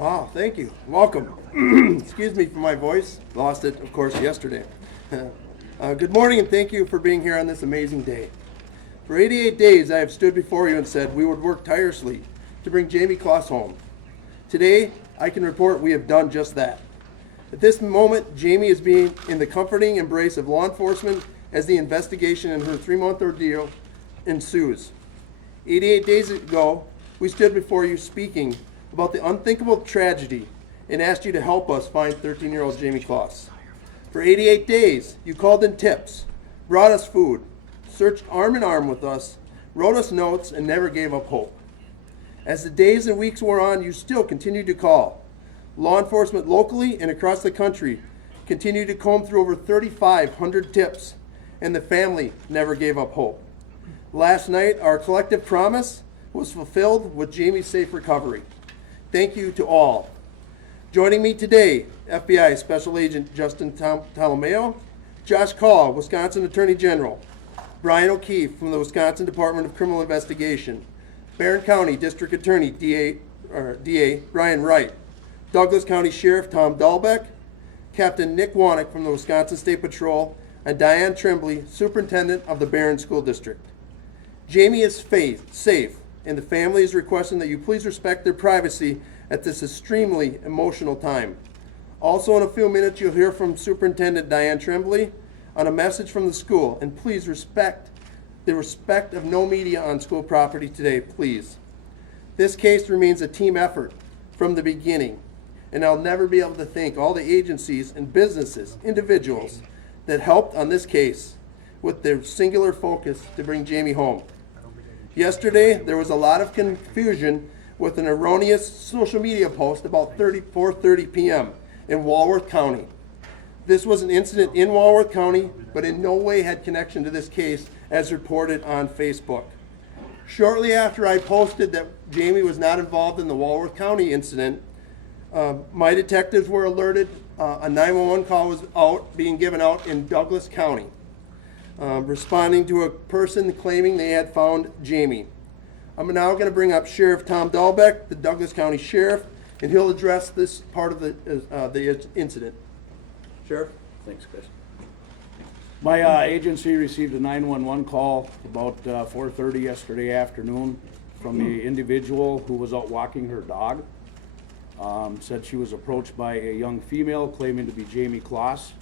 Wow, thank you. Welcome. Excuse me for my voice. Lost it, of course, yesterday. Good morning, and thank you for being here on this amazing day. For 88 days, I have stood before you and said we would work tirelessly to bring Jayme Closs home. Today, I can report we have done just that. At this moment, Jayme is being in the comforting embrace of law enforcement as the investigation in her 3-month ordeal ensues. 88 days ago, we stood before you speaking about the unthinkable tragedy and asked you to help us find 13-year-old Jayme Closs. For 88 days, you called in tips, brought us food, searched arm in arm with us, wrote us notes, and never gave up hope. As the days and weeks wore on, you still continued to call. Law enforcement locally and across the country continued to comb through over 3,500 tips, and the family never gave up hope. Last night, our collective promise was fulfilled with Jayme's safe recovery. Thank you to all. Joining me today, FBI Special Agent Justin Talomeo, Josh Call, Wisconsin Attorney General, Brian O'Keefe from the Wisconsin Department of Criminal Investigation, Barron County District Attorney DA Brian Wright, Douglas County Sheriff Tom Dahlbeck, Captain Nick Wanick from the Wisconsin State Patrol, and Diane Trembley, Superintendent of the Barron School District. Jayme is safe, and the family is requesting that you please respect their privacy at this extremely emotional time. Also, in a few minutes, you'll hear from Superintendent Diane Trembley on a message from the school, and please respect the respect of no media on school property today, please. This case remains a team effort from the beginning, and I'll never be able to thank all the agencies and businesses, individuals that helped on this case with their singular focus to bring Jayme home. Yesterday, there was a lot of confusion with an erroneous social media post about 4:30 p.m. in Walworth County. This was an incident in Walworth County, but in no way had connection to this case as reported on Facebook. Shortly after I posted that Jayme was not involved in the Walworth County incident, my detectives were alerted a 911 call was being given out in Douglas County, responding to a person claiming they had found Jayme. I'm now going to bring up Sheriff Tom Dahlbeck, the Douglas County Sheriff, and he'll address this part of the incident. Sheriff? Thanks, Chris. My agency received a 911 call about 4:30 yesterday afternoon from an individual who was out walking her dog. Said she was approached by a young female claiming to be Jayme Closs.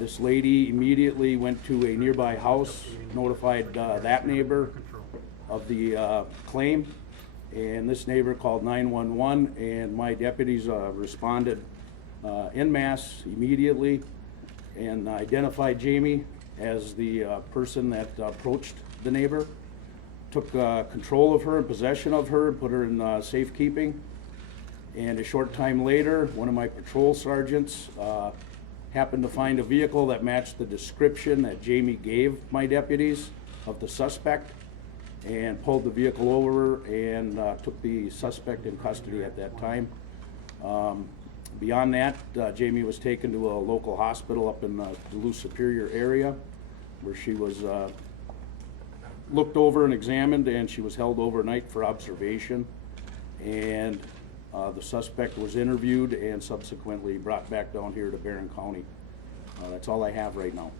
This lady immediately went to a nearby house, notified that neighbor of the claim, and this neighbor called 911, and my deputies responded en masse immediately and identified Jayme as the person that approached the neighbor, took control of her and possession of her and put her in safekeeping. And a short time later, one of my patrol sergeants happened to find a vehicle that matched the description that Jayme gave my deputies of the suspect, and pulled the vehicle over and took the suspect in custody at that time. Beyond that, Jayme was taken to a local hospital up in the Duluth Superior area, where she was looked over and examined, and she was held overnight for observation. And the suspect was interviewed and subsequently brought back down here to Barron County. That's all I have right now.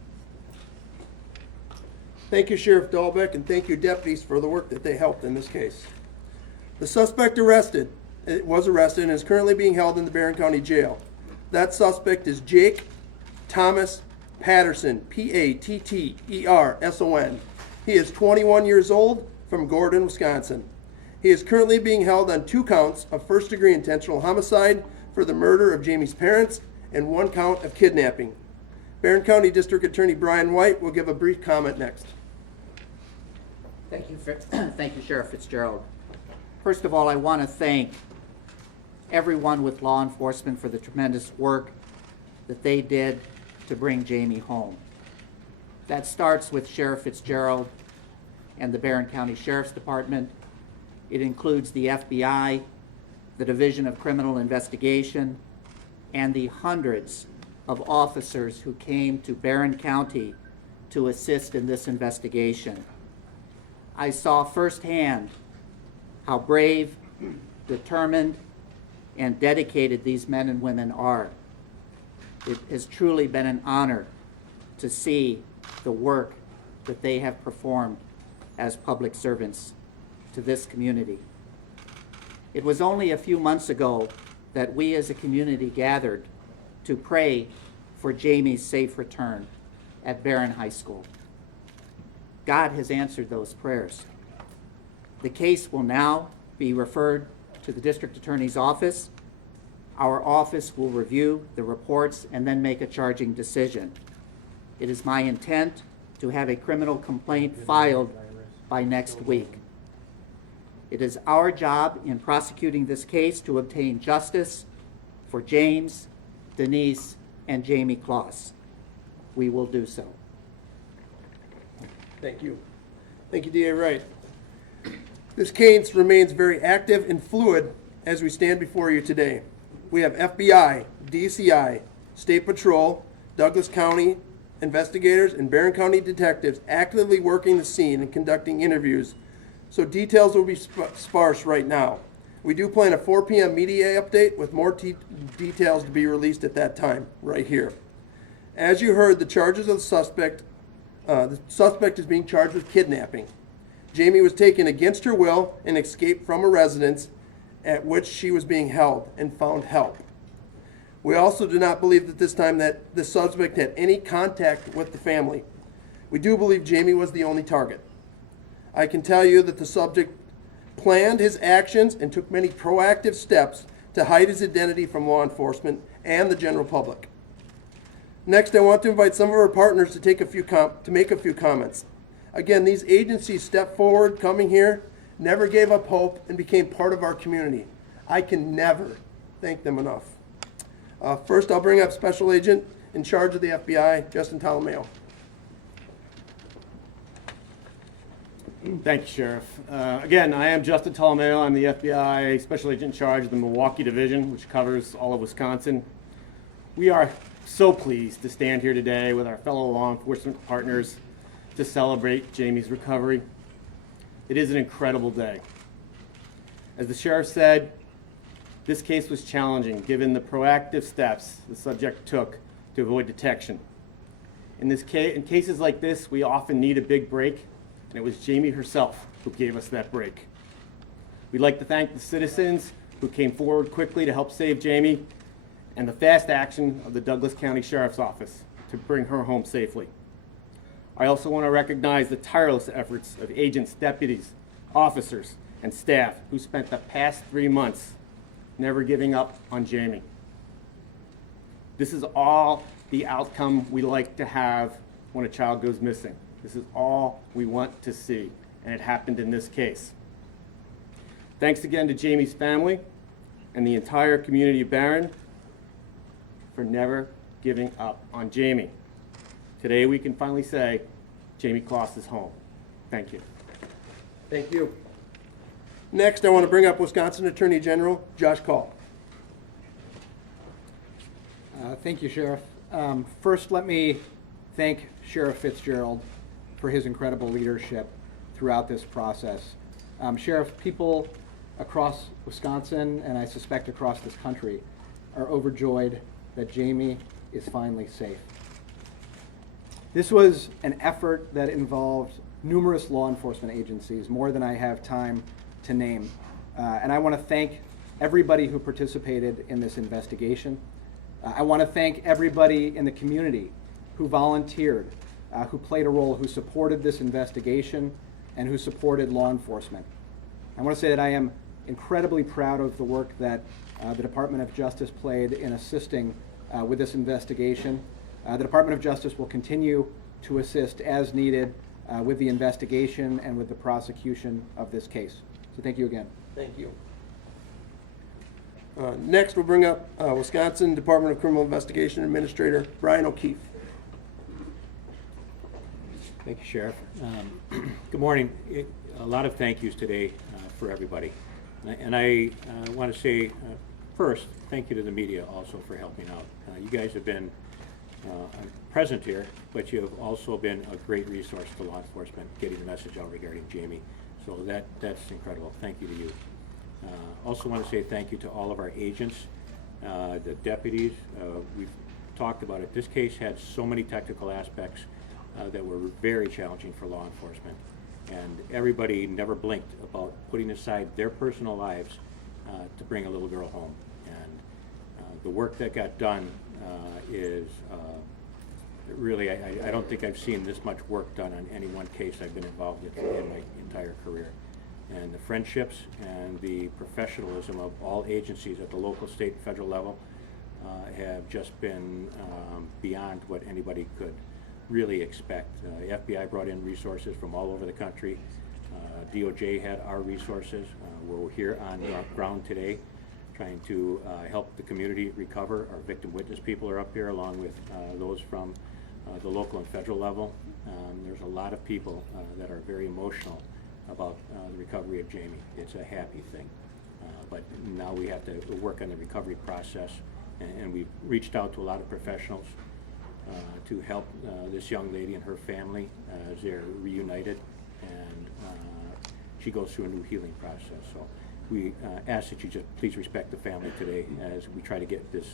Thank you, Sheriff Dahlbeck, and thank you, deputies, for the work that they helped in this case. The suspect was arrested and is currently being held in the Barron County Jail. That suspect is Jake Thomas Patterson, Patterson. He is 21 years old, from Gordon, Wisconsin. He is currently being held on 2 counts of first-degree intentional homicide for the murder of Jayme's parents and 1 count of kidnapping. Barron County District Attorney Brian White will give a brief comment next. Thank you, Sheriff Fitzgerald. First of all, I want to thank everyone with law enforcement for the tremendous work that they did to bring Jayme home. That starts with Sheriff Fitzgerald and the Barron County Sheriff's Department. It includes the FBI, the Division of Criminal Investigation, and the hundreds of officers who came to Barron County to assist in this investigation. I saw firsthand how brave, determined, and dedicated these men and women are. It has truly been an honor to see the work that they have performed as public servants to this community. It was only a few months ago that we as a community gathered to pray for Jayme's safe return at Barron High School. God has answered those prayers. The case will now be referred to the District Attorney's office. Our office will review the reports and then make a charging decision. It is my intent to have a criminal complaint filed by next week. It is our job in prosecuting this case to obtain justice for James, Denise, and Jayme Closs. We will do so. Thank you. Thank you, DA Wright. This case remains very active and fluid as we stand before you today. We have FBI, DCI, State Patrol, Douglas County investigators, and Barron County detectives actively working the scene and conducting interviews, so details will be sparse right now. We do plan a 4 p.m. media update with more details to be released at that time, right here. As you heard, the charges of the suspect is being charged with kidnapping. Jayme was taken against her will and escaped from a residence at which she was being held and found help. We also do not believe at this time that the suspect had any contact with the family. We do believe Jayme was the only target. I can tell you that the subject planned his actions and took many proactive steps to hide his identity from law enforcement and the general public. Next, I want to invite some of our partners to make a few comments. Again, these agencies stepped forward, coming here, never gave up hope, and became part of our community. I can never thank them enough. First, I'll bring up Special Agent in charge of the FBI, Justin Talamayo. Thank you, Sheriff. Again, I am Justin Talamayo. I'm the FBI Special Agent in charge of the Milwaukee Division, which covers all of Wisconsin. We are so pleased to stand here today with our fellow law enforcement partners to celebrate Jayme's recovery. It is an incredible day. As the Sheriff said, this case was challenging given the proactive steps the subject took to avoid detection. In cases like this, we often need a big break, and it was Jayme herself who gave us that break. We'd like to thank the citizens who came forward quickly to help save Jayme, and the fast action of the Douglas County Sheriff's Office to bring her home safely. I also want to recognize the tireless efforts of agents, deputies, officers, and staff who spent the past 3 months never giving up on Jayme. This is all the outcome we like to have when a child goes missing. This is all we want to see, and it happened in this case. Thanks again to Jayme's family and the entire community of Barron for never giving up on Jayme. Today we can finally say Jayme Closs is home. Thank you. Thank you. Next, I want to bring up Wisconsin Attorney General Josh Call. Thank you, Sheriff. First, let me thank Sheriff Fitzgerald for his incredible leadership throughout this process. Sheriff, people across Wisconsin, and I suspect across this country, are overjoyed that Jayme is finally safe. This was an effort that involved numerous law enforcement agencies, more than I have time to name. And I want to thank everybody who participated in this investigation. I want to thank everybody in the community who volunteered, who played a role, who supported this investigation, and who supported law enforcement. I want to say that I am incredibly proud of the work that the Department of Justice played in assisting with this investigation. The Department of Justice will continue to assist as needed with the investigation and with the prosecution of this case. So thank you again. Thank you. Next, we'll bring up Wisconsin Department of Criminal Investigation Administrator Brian O'Keefe. Thank you, Sheriff. Good morning. A lot of thank yous today for everybody. And I want to say, first, thank you to the media also for helping out. You guys have been present here, but you have also been a great resource to law enforcement getting the message out regarding Jayme. So that's incredible. Thank you to you. Also want to say thank you to all of our agents, the deputies. We've talked about it. This case had so many technical aspects that were very challenging for law enforcement. And everybody never blinked about putting aside their personal lives to bring a little girl home. And the work that got done is really, I don't think I've seen this much work done on any one case I've been involved in my entire career. And the friendships and the professionalism of all agencies at the local, state, and federal level have just been beyond what anybody could really expect. The FBI brought in resources from all over the country. DOJ had our resources. We're here on the ground today trying to help the community recover. Our victim witness people are up here along with those from the local and federal level. There's a lot of people that are very emotional about the recovery of Jayme. It's a happy thing. But now we have to work on the recovery process, and we've reached out to a lot of professionals to help this young lady and her family as they're reunited, and she goes through a new healing process. So we ask that you just please respect the family today as we try to get this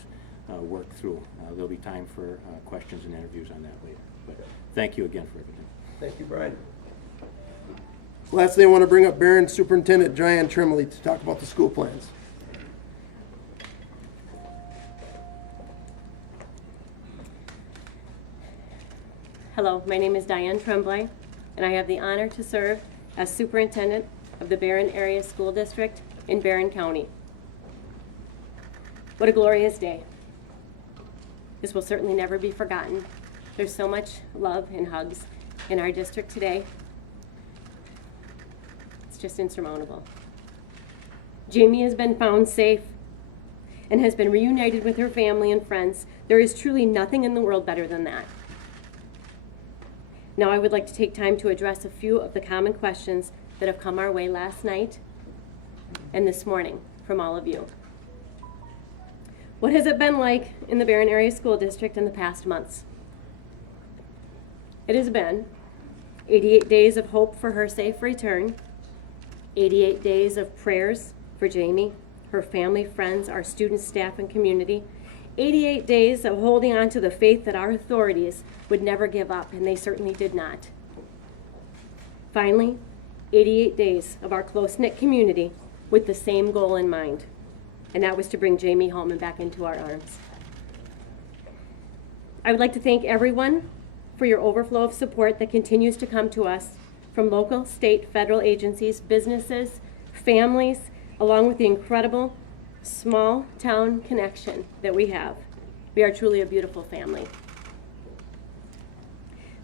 worked through. There'll be time for questions and interviews on that later. But thank you again for everything. Thank you, Brian. Lastly, I want to bring up Barron Superintendent Jayme Closs to talk about the school plans. Hello, my name is Diane Tremblay, and I have the honor to serve as Superintendent of the Barron Area School District in Barron County. What a glorious day. This will certainly never be forgotten. There's so much love and hugs in our district today. It's just insurmountable. Jayme has been found safe and has been reunited with her family and friends. There is truly nothing in the world better than that. Now I would like to take time to address a few of the common questions that have come our way last night and this morning from all of you. What has it been like in the Barron Area School District in the past months? It has been 88 days of hope for her safe return, 88 days of prayers for Jayme, her family, friends, our students, staff, and community, 88 days of holding on to the faith that our authorities would never give up, and they certainly did not. Finally, 88 days of our close-knit community with the same goal in mind, and that was to bring Jayme home and back into our arms. I would like to thank everyone for your overflow of support that continues to come to us from local, state, federal agencies, businesses, families, along with the incredible small town connection that we have. We are truly a beautiful family.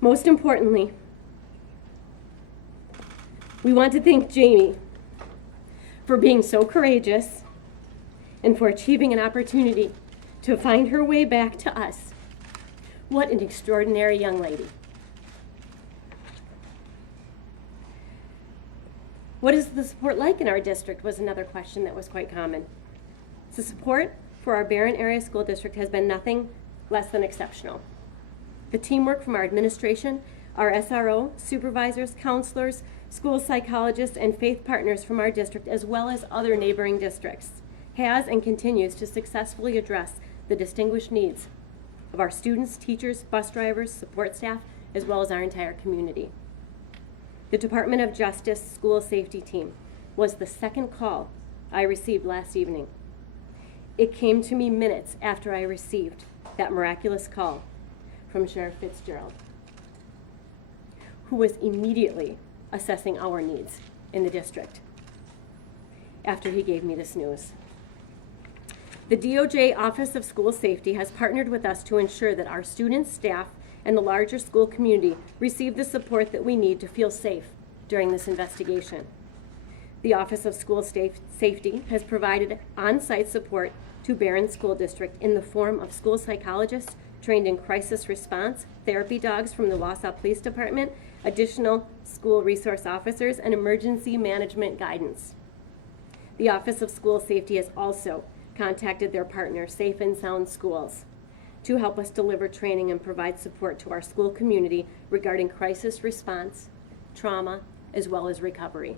Most importantly, we want to thank Jayme for being so courageous and for achieving an opportunity to find her way back to us. What an extraordinary young lady. What is the support like in our district was another question that was quite common. The support for our Barron Area School District has been nothing less than exceptional. The teamwork from our administration, our SRO, supervisors, counselors, school psychologists, and faith partners from our district, as well as other neighboring districts, has and continues to successfully address the distinguished needs of our students, teachers, bus drivers, support staff, as well as our entire community. The Department of Justice School Safety Team was the second call I received last evening. It came to me minutes after I received that miraculous call from Sheriff Fitzgerald, who was immediately assessing our needs in the district after he gave me this news. The DOJ Office of School Safety has partnered with us to ensure that our students, staff, and the larger school community receive the support that we need to feel safe during this investigation. The Office of School Safety has provided on-site support to Barron School District in the form of school psychologists trained in crisis response, therapy dogs from the Wausau Police Department, additional school resource officers, and emergency management guidance. The Office of School Safety has also contacted their partner, Safe and Sound Schools, to help us deliver training and provide support to our school community regarding crisis response, trauma, as well as recovery.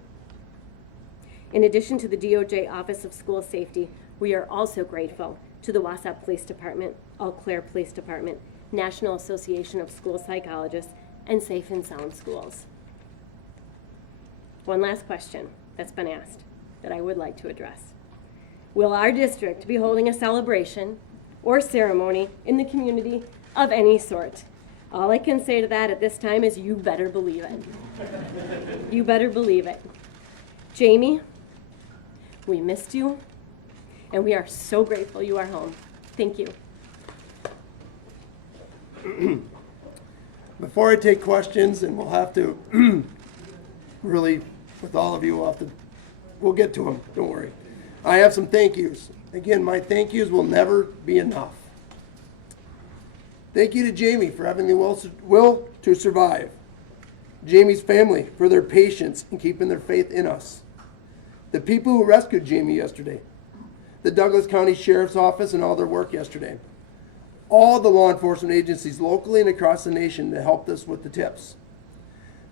In addition to the DOJ Office of School Safety, we are also grateful to the Wausau Police Department, Eau Claire Police Department, National Association of School Psychologists, and Safe and Sound Schools. One last question that's been asked that I would like to address. Will our district be holding a celebration or ceremony in the community of any sort? All I can say to that at this time is you better believe it. You better believe it. Jayme, we missed you, and we are so grateful you are home. Thank you. Before I take questions, and we'll have to really, with all of you, we'll get to them, don't worry. I have some thank yous. Again, my thank yous will never be enough. Thank you to Jayme for having the will to survive. Jayme's family for their patience and keeping their faith in us. The people who rescued Jayme yesterday. The Douglas County Sheriff's Office and all their work yesterday. All the law enforcement agencies locally and across the nation that helped us with the tips.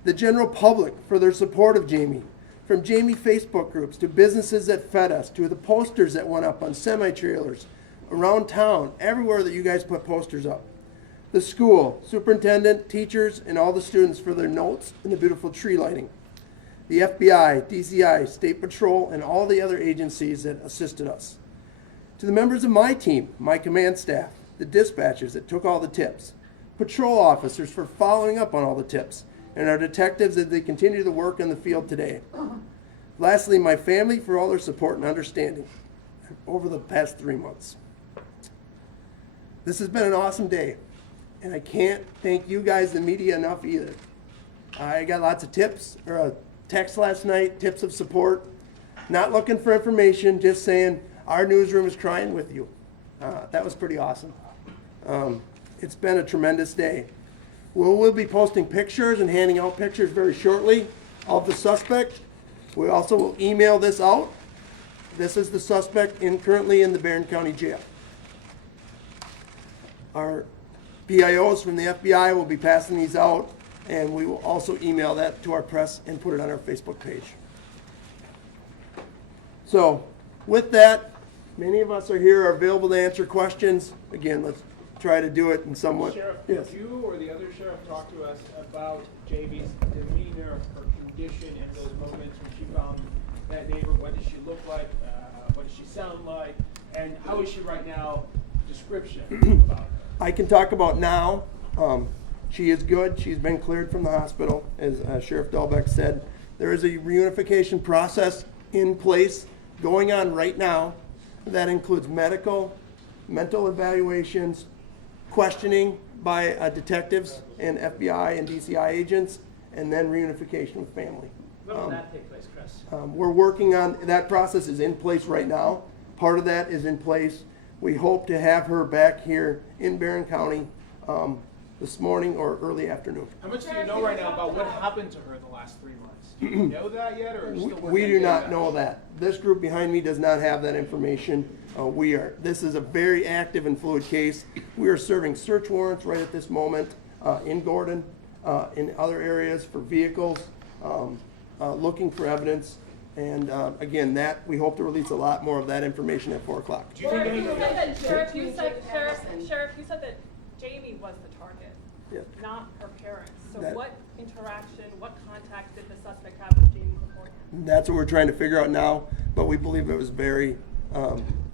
The general public for their support of Jayme. From Jayme Facebook groups to businesses that fed us to the posters that went up on semi-trailers around town, everywhere that you guys put posters up. The school, superintendent, teachers, and all the students for their notes and the beautiful tree lighting. The FBI, DCI, State Patrol, and all the other agencies that assisted us. To the members of my team, my command staff, the dispatchers that took all the tips, patrol officers for following up on all the tips, and our detectives as they continue to work in the field today. Lastly, my family for all their support and understanding over the past 3 months. This has been an awesome day, and I can't thank you guys, the media, enough either. I got lots of tips, or a text last night, tips of support. Not looking for information, just saying our newsroom is crying with you. That was pretty awesome. It's been a tremendous day. We'll be posting pictures and handing out pictures very shortly of the suspect. We also will email this out. This is the suspect currently in the Barron County Jail. Our PIOs from the FBI will be passing these out, and we will also email that to our press and put it on our Facebook page. So with that, many of us are here, are available to answer questions. Again, let's try to do it in somewhat. Sheriff, Yes. did you or the other sheriff talk to us about Jayme's demeanor, her condition, and those moments when she found that neighbor? What does she look like? What does she sound like? And how is she right now? Description about her. I can talk about now. She is good. She's been cleared from the hospital, as Sheriff Dahlbeck said. There is a reunification process in place going on right now that includes mental evaluations, questioning by detectives and FBI and DCI agents, and then reunification with family. When will that take place, Chris? We're working on, that process is in place right now. Part of that is in place. We hope to have her back here in Barron County this morning or early afternoon. How much do you know right now about what happened to her the last 3 months? Do you know that yet, or still working We do on not that? know that. This group behind me does not have that information. This is a very active and fluid case. We are serving search warrants right at this moment in Gordon, in other areas for vehicles, looking for evidence. And again, that we hope to release a lot more of that information at 4 o'clock. Do you think any- Sheriff, you said that Jayme was the target, Yeah. not her parents. So That- what interaction, what contact did the suspect have with Jayme beforehand? That's what we're trying to figure out now, but we believe it was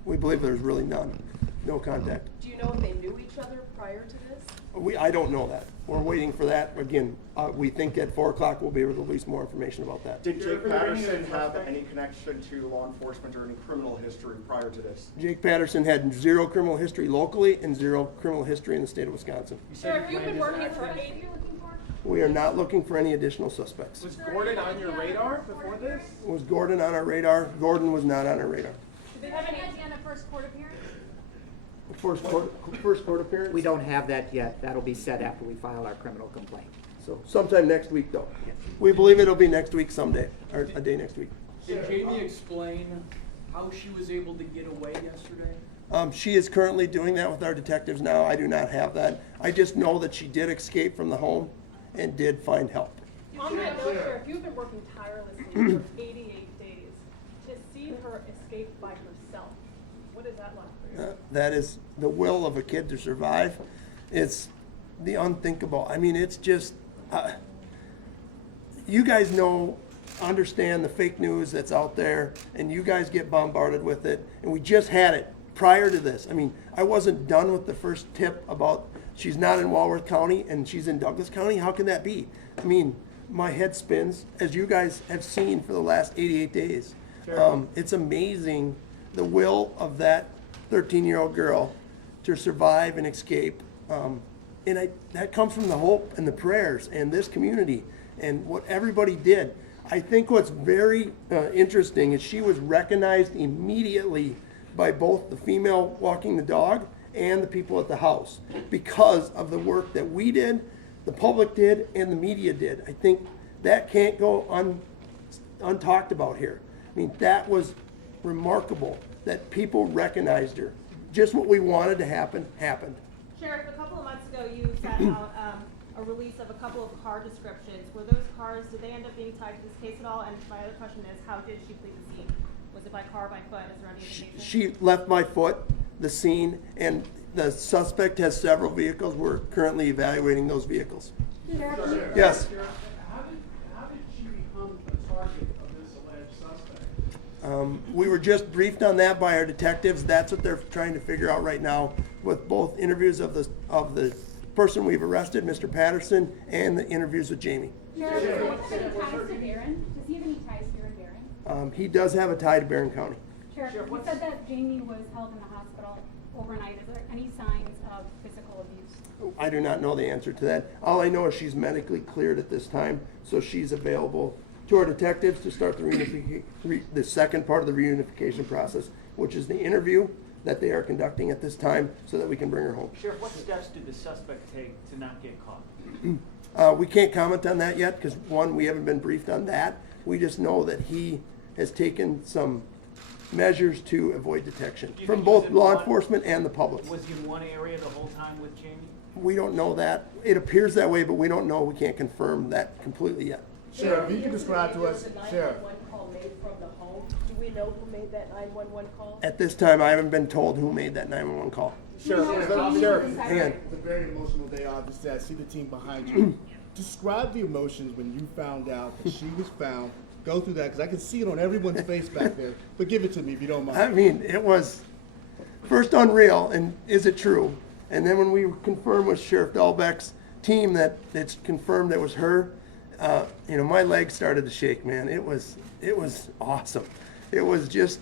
we believe there's really none, no contact. Do you know if they knew each other prior to this? I don't know that. We're waiting for that. Again, we think at 4 o'clock we'll be able to release more information about that. Did Jake Patterson have any connection to law enforcement or any criminal history prior to this? Jake Patterson had 0 criminal history locally and 0 criminal history in the state of Wisconsin. Sheriff, you've been working for 8 years. We are not looking for any additional suspects. Was Gordon on your radar before this? Was Gordon on our radar? Gordon was not on our radar. Did they have any idea on a first court appearance? First court appearance? We don't have that yet. That'll be set after we file our criminal complaint. So sometime next week though. We believe it'll be next week someday, or a day next week. Did Jayme explain how she was able to get away yesterday? She is currently doing that with our detectives now. I do not have that. I just know that she did escape from the home and did find help. On that note, Sheriff, you've been working tirelessly for 88 days escaped by herself. What is that like for you? That is the will of a kid to survive. It's the unthinkable. I mean, it's just, you guys understand the fake news that's out there, and you guys get bombarded with it, and we just had it prior to this. I mean, I wasn't done with the first tip about she's not in Walworth County and she's in Douglas County. How can that be? I mean, my head spins, as you guys have seen for the last 88 days. It's amazing the will of that 13-year-old girl to survive and escape. That comes from the hope and the prayers and this community and what everybody did. I think what's very interesting is she was recognized immediately by both the female walking the dog and the people at the house because of the work that we did, the public did, and the media did. I think that can't go untalked about here. I mean, that was remarkable that people recognized her. Just what we wanted to happen, happened. Sheriff, a couple of months ago, you sent out a release of a couple of car descriptions. Were those cars, did they end up being tied to this case at all? And my other question is, how did she flee the scene? Was it by car, by foot? Is there any indication? She left by foot the scene, and the suspect has several vehicles. We're currently evaluating those vehicles. Yes. How did she become a target of this alleged suspect? We were just briefed on that by our detectives. That's what they're trying to figure out right now with both interviews of the person we've arrested, Mr. Patterson, and the interviews with Jayme. Sheriff, does he have any ties to Barron? Does he have any ties here in Barron? He does have a tie to Barron County. Sheriff, you said that Jayme was held in the hospital overnight. Is there any signs of physical abuse? I do not know the answer to that. All I know is she's medically cleared at this time, so she's available to our detectives to start the second part of the reunification process, which is the interview that they are conducting at this time so that we can bring her home. Sheriff, what steps did the suspect take to not get caught? We can't comment on that yet because, one, we haven't been briefed on that. We just know that he has taken some measures to avoid detection Do you from think he was both in law one- enforcement and the public. Was he in one area the whole time with Jayme? We don't know that. It appears that way, but we don't know. We can't confirm that completely yet. Sheriff, you can describe to us, Sheriff. Call made from the home. Do we know who made that 911 call? At this time, I haven't been told who made that 911 call. Sheriff, Hang on. it's a very emotional day, obviously. I see the team behind you. Describe the emotions when you found out that she was found. Go through that, because I can see it on everyone's face back there. But give it to me if you don't mind. I mean, it was first unreal, and is it true? And then when we confirmed with Sheriff Dahlbeck's team that it's confirmed it was her, my legs started to shake, man. It was awesome. It was just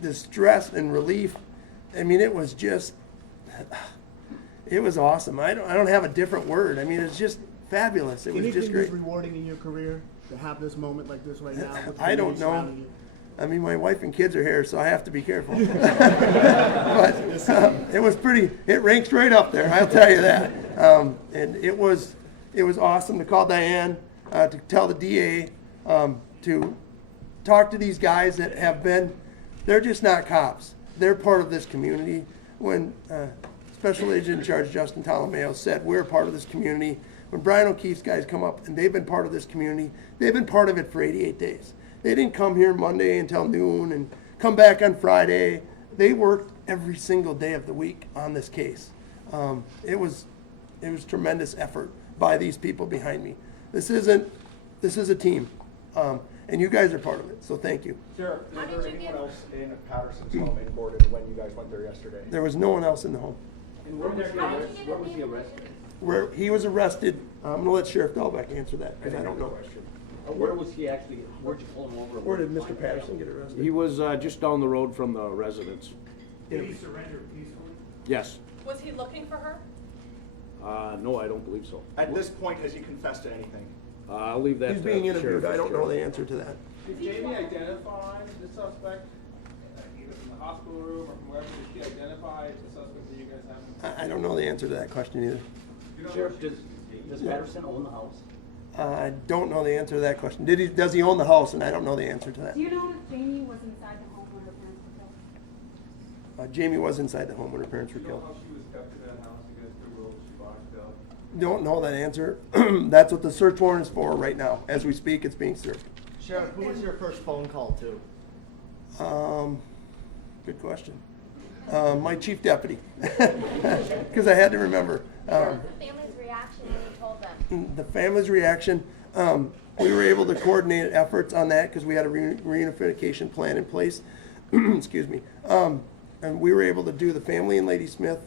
the stress and relief. I mean, it was awesome. I don't have a different word. I mean, it's just fabulous. It was just Anything great. that's rewarding in your career to have this moment like this right now? with the I don't community know. surrounding you? I mean, my wife and kids are here, so I have to be careful. But it was pretty. It ranks right up there. I'll tell you that. And it was awesome to call Diane, to tell the DA, to talk to these guys that have been. They're just not cops. They're part of this community. When Special Agent in Charge Justin Tolomeo said we're part of this community, when Brian O'Keefe's guys come up and they've been part of this community, they've been part of it for 88 days. They didn't come here Monday until noon and come back on Friday. They worked every single day of the week on this case. It was tremendous effort by these people behind me. This is a team, and you guys are part of it. So thank you. Sheriff, is there anyone else in Patterson's home in Gordon when you guys went there yesterday? There was no one else in the home. And where was he arrested? Where he was arrested, I'm gonna let Sheriff Dahlbeck answer that because I don't know. Where was he actually, where'd you pull him over? Where did Mr. Patterson get arrested? He was just down the road from the residence. Did he surrender peacefully? Yes. Was he looking for her? No, I don't believe so. At this point, has he confessed to anything? I'll leave that He's to being interviewed. Sheriff I don't know Fitzgerald. the answer to that. Did Jayme identify the suspect, either from the hospital room or from wherever? Did she identify the suspect that you guys have? I don't know the answer to that question either. Sheriff, does Patterson own the house? I don't know the answer to that question. Does he own the house? And I don't know the answer to that. Do you know if Jayme was inside the home when her parents were killed? Jayme was inside the home when her parents were killed. How she was kept in that house against her will, she boxed out? Don't know that answer. That's what the search warrant is for right now. As we speak, it's being searched. Sheriff, who was your first phone call to? Good question. My chief deputy, because I had to remember. What was the family's reaction when you told them? The family's reaction, we were able to coordinate efforts on that because we had a reunification plan in place. Excuse me. And we were able to do the family in Lady Smith.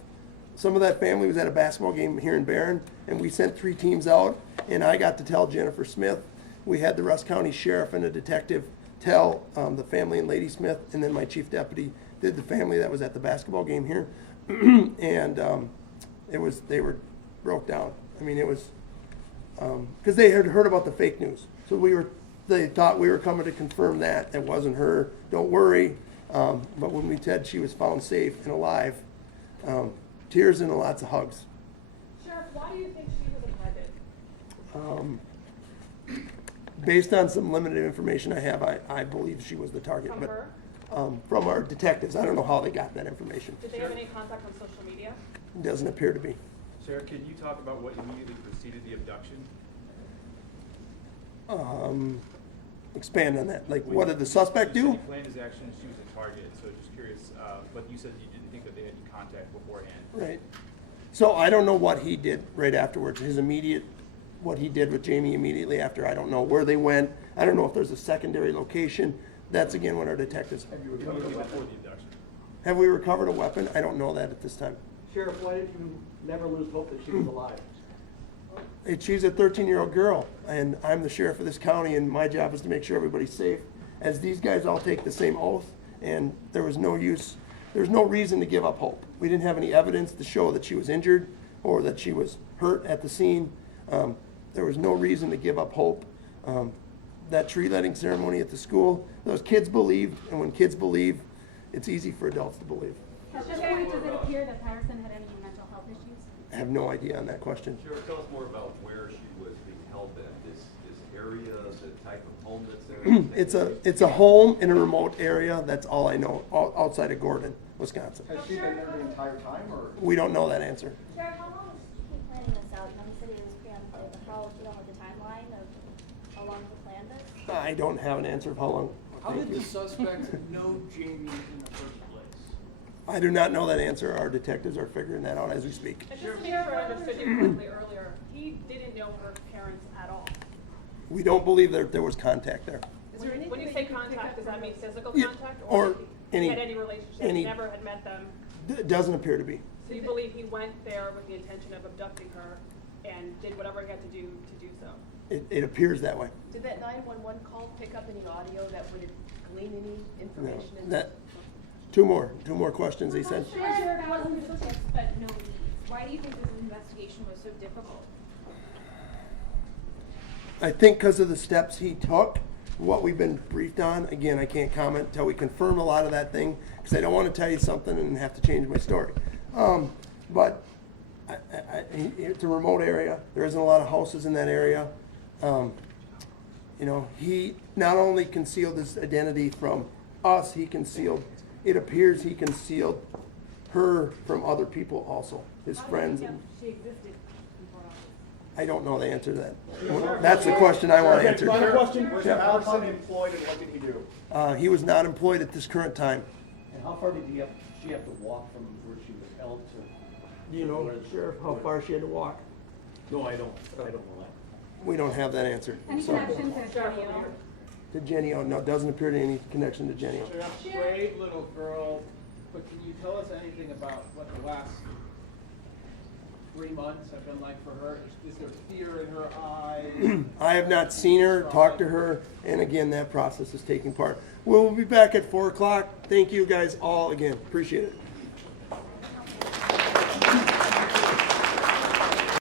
Some of that family was at a basketball game here in Barron, and we sent 3 teams out, and I got to tell Jennifer Smith. We had the Russ County Sheriff and a detective tell the family in Lady Smith, and then my chief deputy did the family that was at the basketball game here. And they were broke down. I mean, it was, because they had heard about the fake news. So they thought we were coming to confirm that. It wasn't her, don't worry. But when we said she was found safe and alive, tears and lots of hugs. Sheriff, why do you think she was target? Based on some limited information I have, I believe she was the target. From but her? From our detectives. I don't know how they got that information. Did they have any contact on social media? It doesn't appear to be. Sarah, can you talk about what immediately preceded the abduction? Expand on that. Like, what did the suspect do? He planned his action, she was a target, so just curious, but you said you didn't think that they had any contact beforehand. Right. So I don't know what he did right afterwards. What he did with Jayme immediately after. I don't know where they went. I don't know if there's a secondary location. That's again what our detectives. Before the abduction. Have we recovered a weapon? I don't know that at this time. Sheriff, why did you never lose hope that she was alive? She's a 13-year-old girl, and I'm the sheriff of this county, and my job is to make sure everybody's safe. As these guys all take the same oath, and there's no reason to give up hope. We didn't have any evidence to show that she was injured or that she was hurt at the scene. There was no reason to give up hope. That tree lighting ceremony at the school, those kids believed, and when kids believe, it's easy for adults to believe. At this point, does it appear that Patterson had any mental health issues? I have no idea on that question. Sheriff, tell us more about where she was being held at, this area, the type of home that's there. It's a home in a remote area. That's all I know, outside of Gordon, Wisconsin. Has she been there the entire time, or? We don't know that answer. Sheriff, how long was he planning this out? You know, he said he was pre-unemployed, but how, you know, the timeline of how long he planned this? I don't have an answer of how long. How did the suspect know Jayme in the first place? I do not know that answer. Our detectives are figuring that out as we speak. And just to make sure I understood you correctly earlier, he didn't know her parents at all. We don't believe that there was contact there. When you say contact, does that mean physical Yeah, contact? or he any- had any relationship, any- he never had met them? It doesn't appear to be. So you believe he went there with the intention of abducting her and did whatever he had to do so? It appears that way. Did that 911 call pick up any audio that would glean any No. information? That, two more questions, he said. Sure, that wasn't the tips, but no leads. Why do you think this investigation was so difficult? I think because of the steps he took, what we've been briefed on, again, I can't comment until we confirm a lot of that thing, because I don't want to tell you something and have to change my story. But it's a remote area. There isn't a lot of houses in that area. You know, he not only concealed his identity from us, it appears he concealed her from other people also, his friends. She existed before all this. I don't know the answer to that. That's the question I want to answer. Final question. Was Yeah. Patterson employed, and what did he do? He was not employed at this current time. And how far did she have to walk from where she was held to? Do you know, Sheriff, how far she had to walk? No, I don't know that. We don't have that answer. Any So, connection to Jenny? to Jenny, no, it doesn't appear to any connection to Jenny. Great little girl, but can you tell us anything about what the last 3 months have been like for her? Is there fear in her eyes? I have not seen her, talked to her, and again, that process is taking part. We'll be back at 4 o'clock. Thank you guys all again. Appreciate it.